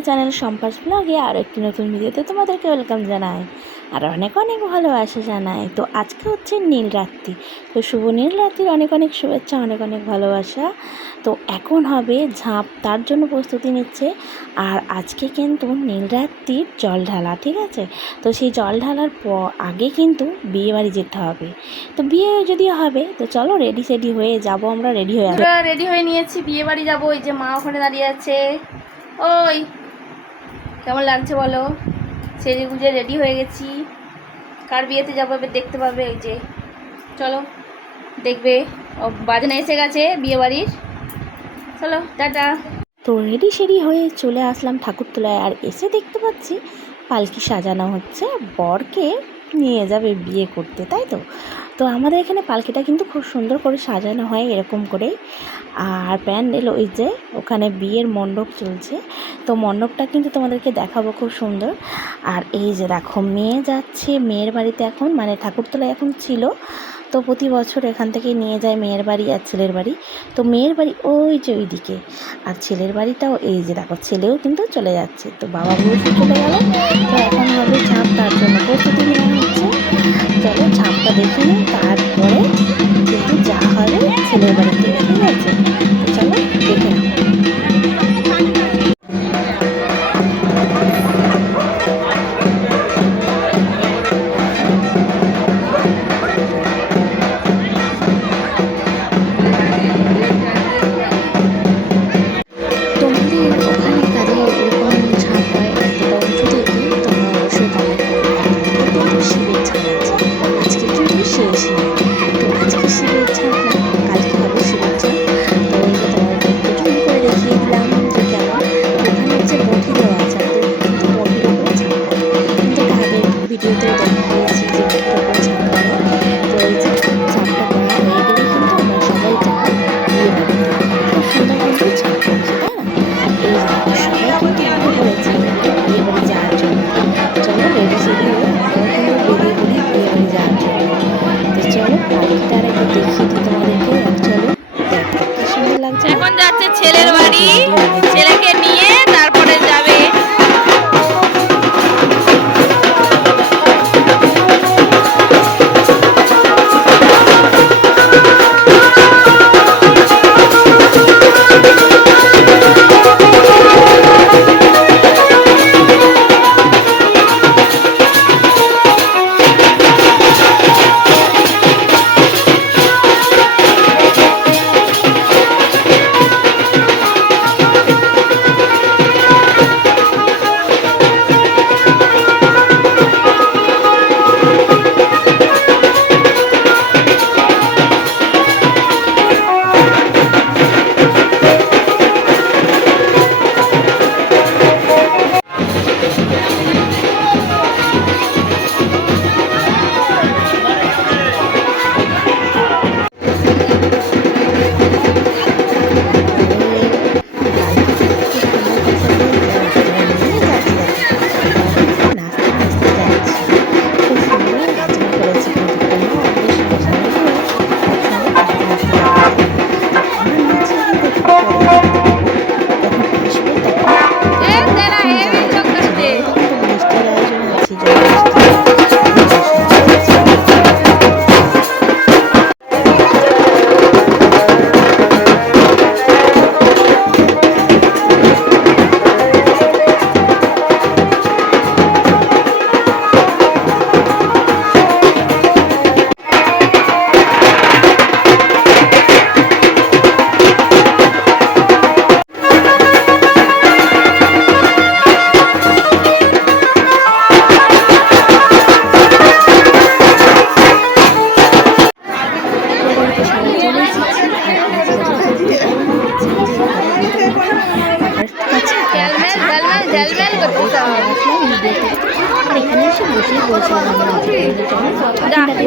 আমার চ্যানেল সম্পাস ব্লগে আর একটি নতুন ভিডিওতে তোমাদেরকে ওয়েলকাম জানাই আর অনেক অনেক ভালোবাসা জানাই। তো আজকে হচ্ছে নীলরাত্রি, তো শুভ নীলরাত্রির অনেক অনেক শুভেচ্ছা, অনেক অনেক ভালোবাসা। তো এখন হবে ঝাঁপ, তার জন্য প্রস্তুতি নিচ্ছে। আর আজকে কিন্তু নীলরাত্রির জল ঢালা, ঠিক আছে? তো সেই জল ঢালার আগে কিন্তু বিয়ে বাড়ি যেতে হবে। তো বিয়ে যদি হবে তো চলো রেডি সেডি হয়ে যাব, আমরা রেডি হয়ে আসবো। রেডি হয়ে নিয়েছি, বিয়ে বাড়ি যাবো। এই যে মা ওখানে দাঁড়িয়ে আছে। ওই কেমন লাগছে বলো? সেজে গুজে রেডি হয়ে গেছি। কার বিয়েতে যাবো এবার দেখতে পাবে। এই যে চলো দেখবে, ও বাজনা এসে গেছে বিয়ে বাড়ির। চলো টাটা। তো রেডি সেডি হয়ে চলে আসলাম ঠাকুরতলায়, আর এসে দেখতে পাচ্ছি পালকি সাজানো হচ্ছে, বরকে নিয়ে যাবে বিয়ে করতে, তাই তো? তো আমাদের এখানে পালকিটা কিন্তু খুব সুন্দর করে সাজানো হয় এরকম করেই। আর প্যান্ডেল ওই যে ওখানে বিয়ের মণ্ডপ চলছে, তো মণ্ডপটা কিন্তু তোমাদেরকে দেখাবো, খুব সুন্দর। আর এই যে দেখো মেয়ে যাচ্ছে মেয়ের বাড়িতে এখন, মানে ঠাকুরতলায় এখন ছিল, তো প্রতি বছর এখান থেকে নিয়ে যায় মেয়ের বাড়ি আর ছেলের বাড়ি। তো মেয়ের বাড়ি ওই যে ওইদিকে, আর ছেলের বাড়িটাও এই যে দেখো, ছেলেও কিন্তু চলে যাচ্ছে। তো বাবা বসে চলে গেল, তো এখন হবে ঝাঁপ, তার জন্য প্রস্তুতি নেওয়া হচ্ছে। চলো ঝাঁপটা দেখে নিই, তারপরে কিন্তু যা হবে ছেলের বাড়িতে, ঠিক আছে? তো চলো দেখে নাও। এখন যাচ্ছে ছেলের বাড়ি, ছেলেকে নিয়ে তারপরে যাবে।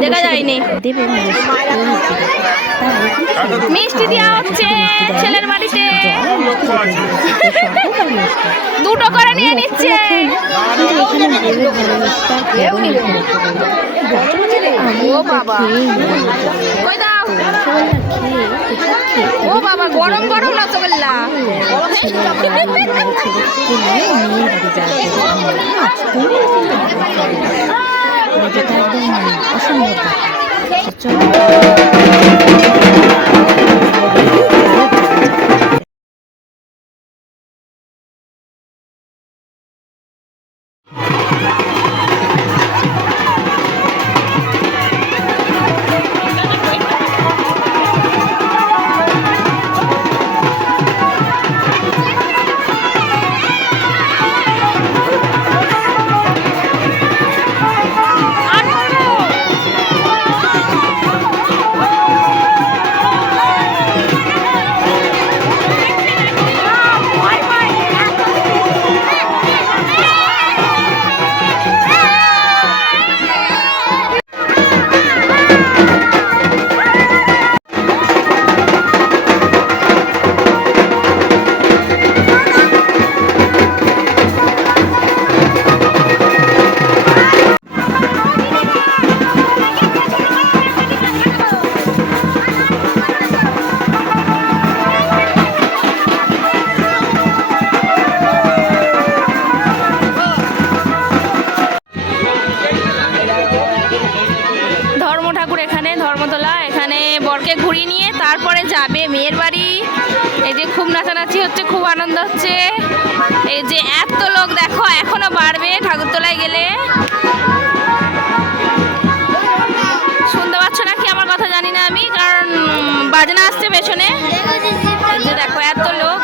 দেখা যায়নি, মিষ্টি দেওয়া হচ্ছে ছেলের বাড়িতে, দুটো করে নিয়ে নিচ্ছে। আমি ও ওটা বাবা খেয়েই নিই। কই দাও তো রসগোল্লা খেয়ে প্রসাদ খেয়ে ও বাবা গরম গরম রসগোল্লা ছেলের বাড়ি বড় ছেলে স্কুলে মেয়ের বাড়ি যাওয়ার পথে আমরা আজকেও কিন্তু মানে যেটা একদম অসম্ভব ব্যাপার। তো চলো ধর্ম ঠাকুর এখানে ধর্মতলা এখানে বরকে ঘুরিয়ে নিয়ে তারপরে যাবে মেয়ের বাড়ি। এই যে খুব নাচানাচি হচ্ছে, খুব আনন্দ হচ্ছে। এই যে এত লোক দেখো এখনো বাড়বে ঠাকুরতলায় গেলে। শুনতে পাচ্ছ নাকি আমার কথা জানি না আমি, কারণ বাজনা আসছে পেছনে। এই যে দেখো এত লোক,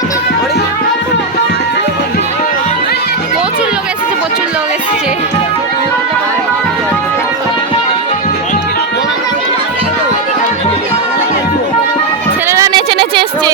প্রচুর লোক এসেছে, প্রচুর লোক এসেছে। ছেলেরা নেচে নেচে এসছে।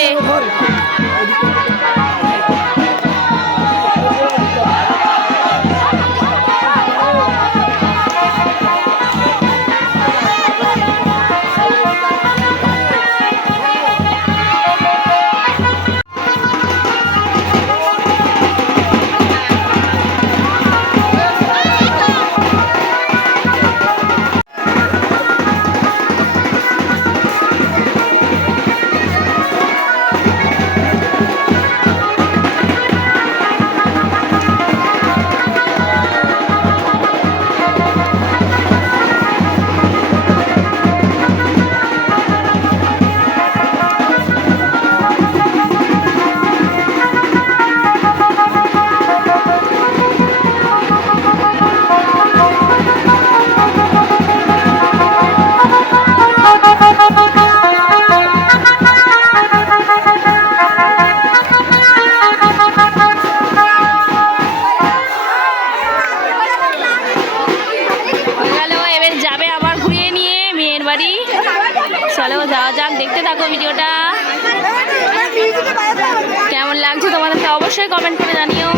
চলো যাওয়া যাক, দেখতে থাকো ভিডিওটা। কেমন লাগছে তোমাদেরকে অবশ্যই কমেন্ট করে জানিও।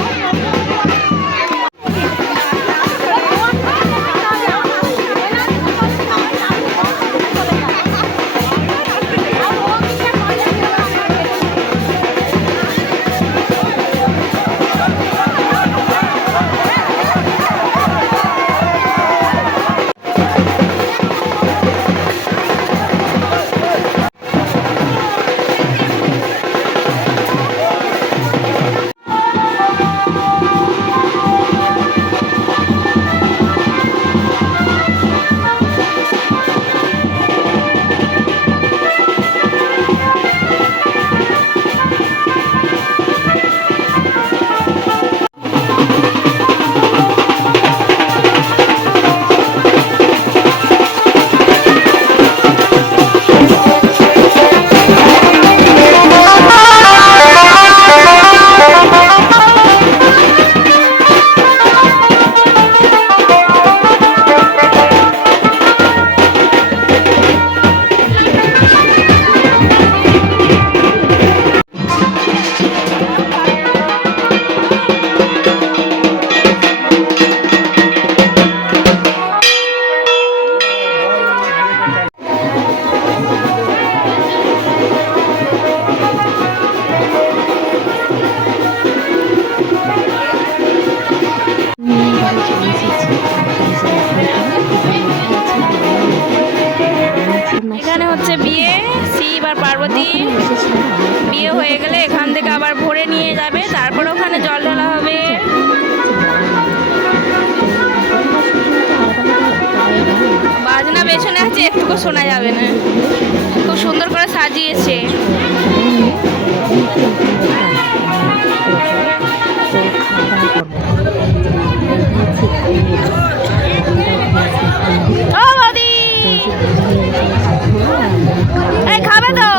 বিয়ে হয়ে গেলে এখান থেকে আবার ভরে নিয়ে যাবে, তারপর ওখানে জল ঢালা হবে। বাজনা পেছনে আছে, একটুকু শোনা যাবে না। খুব সুন্দর করে সাজিয়েছে। ও বৌদি, এই খাবে তো?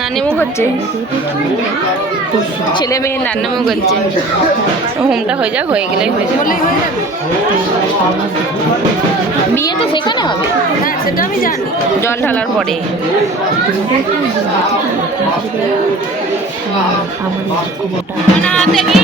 নানিমুখ হচ্ছে, ছেলে মেয়ে নান্নামুখ হচ্ছে। হোমটা হয়ে যাক, হয়ে গেলেই হয়ে যাবে। বিয়েটা সেখানে হবে? হ্যাঁ, সেটা আমি জানি, জল ঢালার পরে। দেখি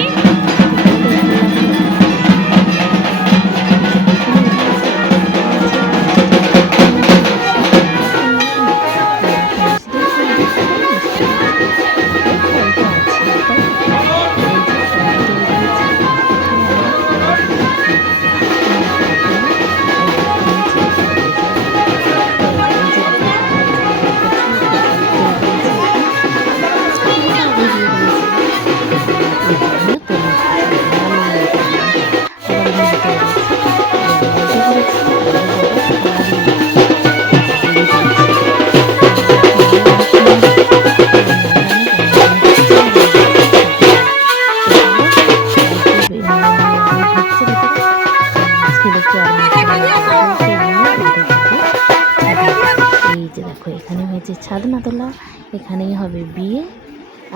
ছাদনা তোলা, এখানেই হবে বিয়ে।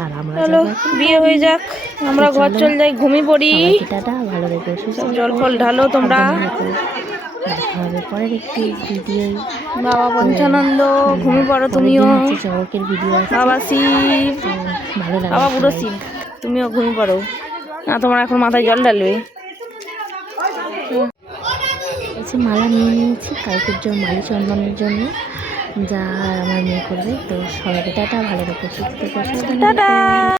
আর আমরা বিয়ে হয়ে যাক, আমরা ঘর চলে যাই, ঘুমিয়ে পড়ি। টাটা, ভালো রেখে জল ফল ঢালো তোমরা। হবে পরের একটি ভিডিও। বাবা পঞ্চানন্দ, ঘুমিয়ে পড়ো তুমিও। চমকের ভিডিও বাবা শিব, ভালো লাগে। বাবা বুড়ো শিব, তুমিও ঘুমিয়ে পড়ো। না, তোমার এখন মাথায় জল ঢালবে। মালা নিয়ে নিয়েছি কালকের জন্য, মালি চন্দনের জন্য, যা আমার মেয়ে করবে। তো সবাইকে টাটা, ভালো রেখে সুস্থ। টাটা।